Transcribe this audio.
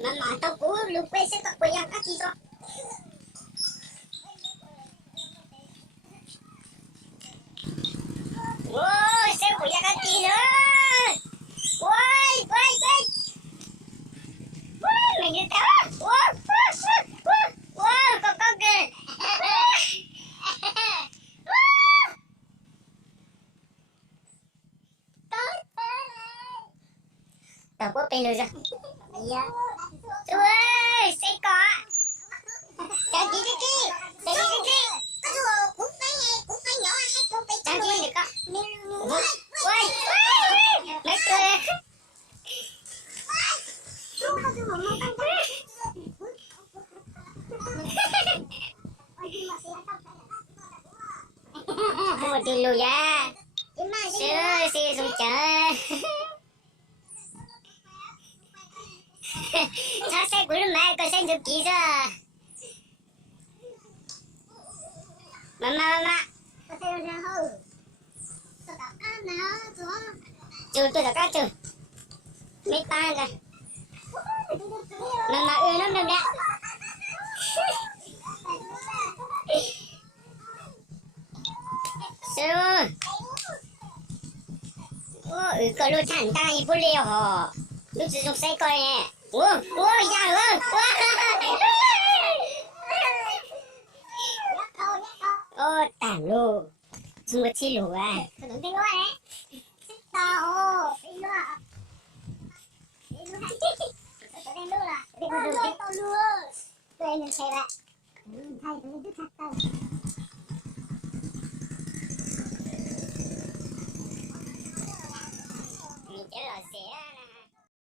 Mama tahu lupa saya tak payah kaki tu. Wow, saya payah kaki tu. Woi, woi, woi. Woi, lagi tahu. Wow, wow, kau ke. Tak apa pelu je. Ya. Woi, saya kok. Kaki. Aduh, cũng phải nhỏ hay cũng phải chặt đi được không? Quay. Mấy cười. Một đi lùi ra. Sư xuống trời. Sao xe của mẹ có xe được kỹ rồi. Mama. Tôi đã cá chừng. Mấy ta rồi. Mama lắm đâu đã. Sư. Có lúc thẳng tay bố liều hò. Lúc sử dụng xe coi nè. Dạ. Tạm lô. Dùng một chi lô à. Đừng thấy lô đấy. Xích tao. Đi lô à. Tôi đang lô là. Tao lô. Tôi em xe bạn. Thay tôi cứ thắt tao. Mình sẽ là sẽ